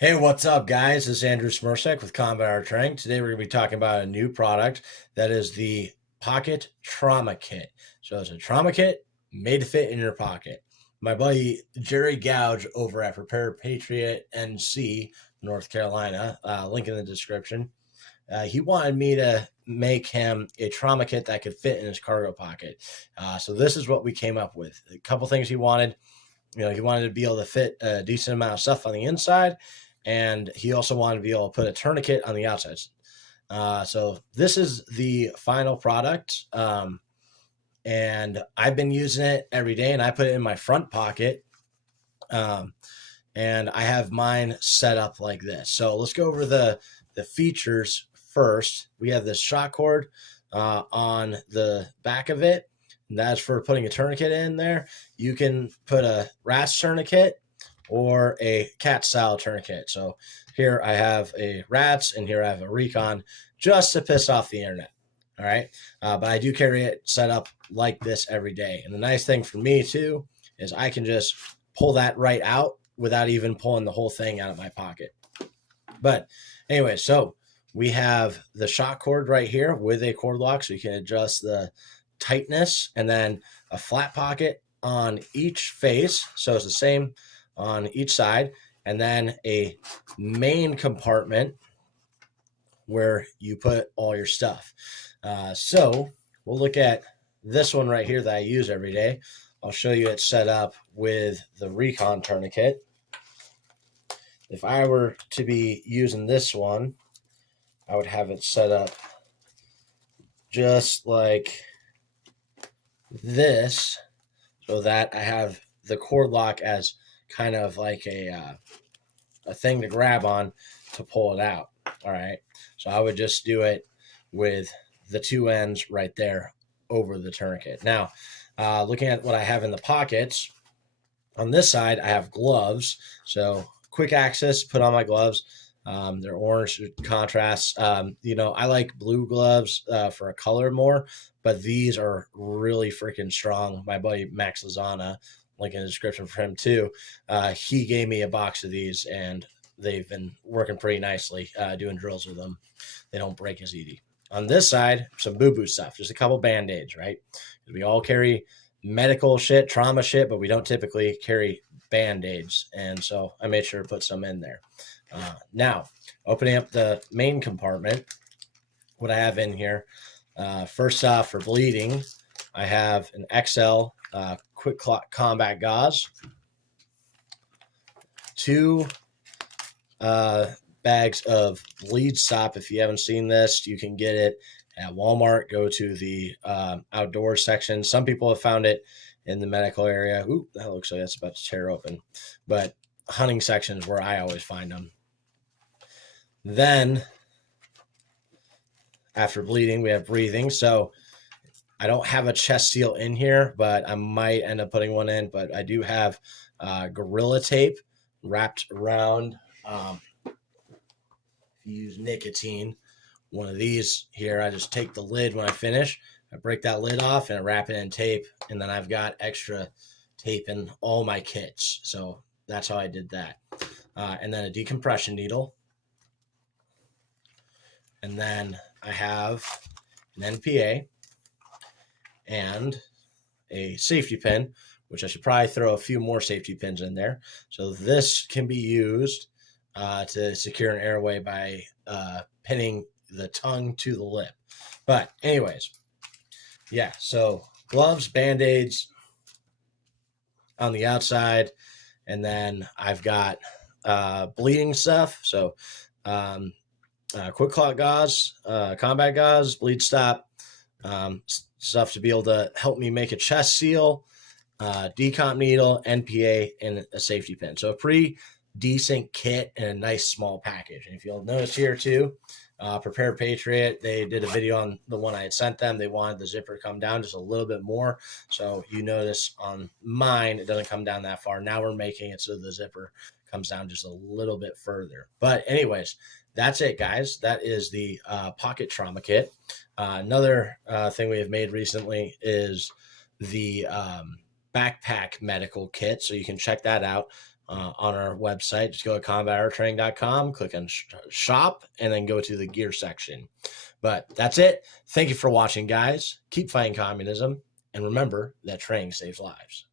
Hey, what's up, guys? This is Andrew Smersek with Combat Training. Today, we're going to be talking about a new product that is the Pocket Trauma Kit. So, it's a trauma kit made to fit in your pocket. My buddy Jerry Gouge over at Prepare Patriot NC, North Carolina, link in the description. He wanted me to make him a trauma kit that could fit in his cargo pocket. So, this is what we came up with. A couple things he wanted. He wanted to be able to fit a decent amount of stuff on the inside, and he also wanted to be able to put a tourniquet on the outside. So this is the final product, and I've been using it every day, and I put it in my front pocket, um, and I have mine set up like this. So let's go over the features first. We have this shot cord on the back of it. And that's for putting a tourniquet in there. You can put a rat's tourniquet or a cat style tourniquet. So here I have a rat's and here I have a recon just to piss off the internet. All right. But I do carry it set up like this every day. And the nice thing for me too is I can just pull that right out without even pulling the whole thing out of my pocket. But anyway, so we have the shot cord right here with a cord lock so you can adjust the tightness, and then a flat pocket on each face, so it's the same on each side, and then a main compartment where you put all your stuff. So we'll look at this one right here that I use every day. I'll show you it set up with the recon tourniquet. If I were to be using this one, I would have it set up just like this, so that I have the cord lock as kind of like a thing to grab on to pull it out. All right, so I would just do it with the two ends right there over the tourniquet. Now, looking at what I have in the pockets, on this side I have gloves, so quick access, put on my gloves. They're orange contrasts. I like blue gloves for a color more, but these are really freaking strong. My buddy Max Lozana, link in the description for him too. He gave me a box of these, and they've been working pretty nicely doing drills with them. They don't break as easy. On this side, some boo-boo stuff, just a couple Band-Aids, right? We all carry medical shit, trauma shit, but we don't typically carry Band-Aids, and so I made sure to put some in there. Now, opening up the main compartment, what I have in here, first off, for bleeding, I have an XL quick combat gauze, two bags of bleed stop. If you haven't seen this, you can get it at Walmart. Go to the outdoor section. Some people have found it in the medical area. Ooh, that looks like that's about to tear open. But hunting sections where I always find them. Then, after bleeding, we have breathing. So I don't have a chest seal in here, but I might end up putting one in. But I do have Gorilla Tape wrapped around. If you use nicotine, one of these here, I just take the lid when I finish. I break that lid off and I wrap it in tape. And then I've got extra tape in all my kits. So that's how I did that. And then a decompression needle. And then I have an NPA and a safety pin, which I should probably throw a few more safety pins in there. So this can be used to secure an airway by pinning the tongue to the lip. But anyways, yeah, so gloves, Band-Aids on the outside, and then I've got bleeding stuff. So quick clot gauze, combat gauze, bleed stop, stuff to be able to help me make a chest seal, decomp needle, NPA, and a safety pin. So a pretty decent kit and a nice small package. And if you'll notice here too, Prepare Patriot, they did a video on the one I had sent them. They wanted the zipper to come down just a little bit more. So you notice on mine, it doesn't come down that far. Now we're making it so the zipper comes down just a little bit further. But anyways, that's it, guys. That is the pocket trauma kit. Another thing we have made recently is the backpack medical kit. So you can check that out on our website. Just go to combatartraining.com, click on shop, and then go to the gear section. But that's it. Thank you for watching, guys. Keep fighting communism, and remember that training saves lives.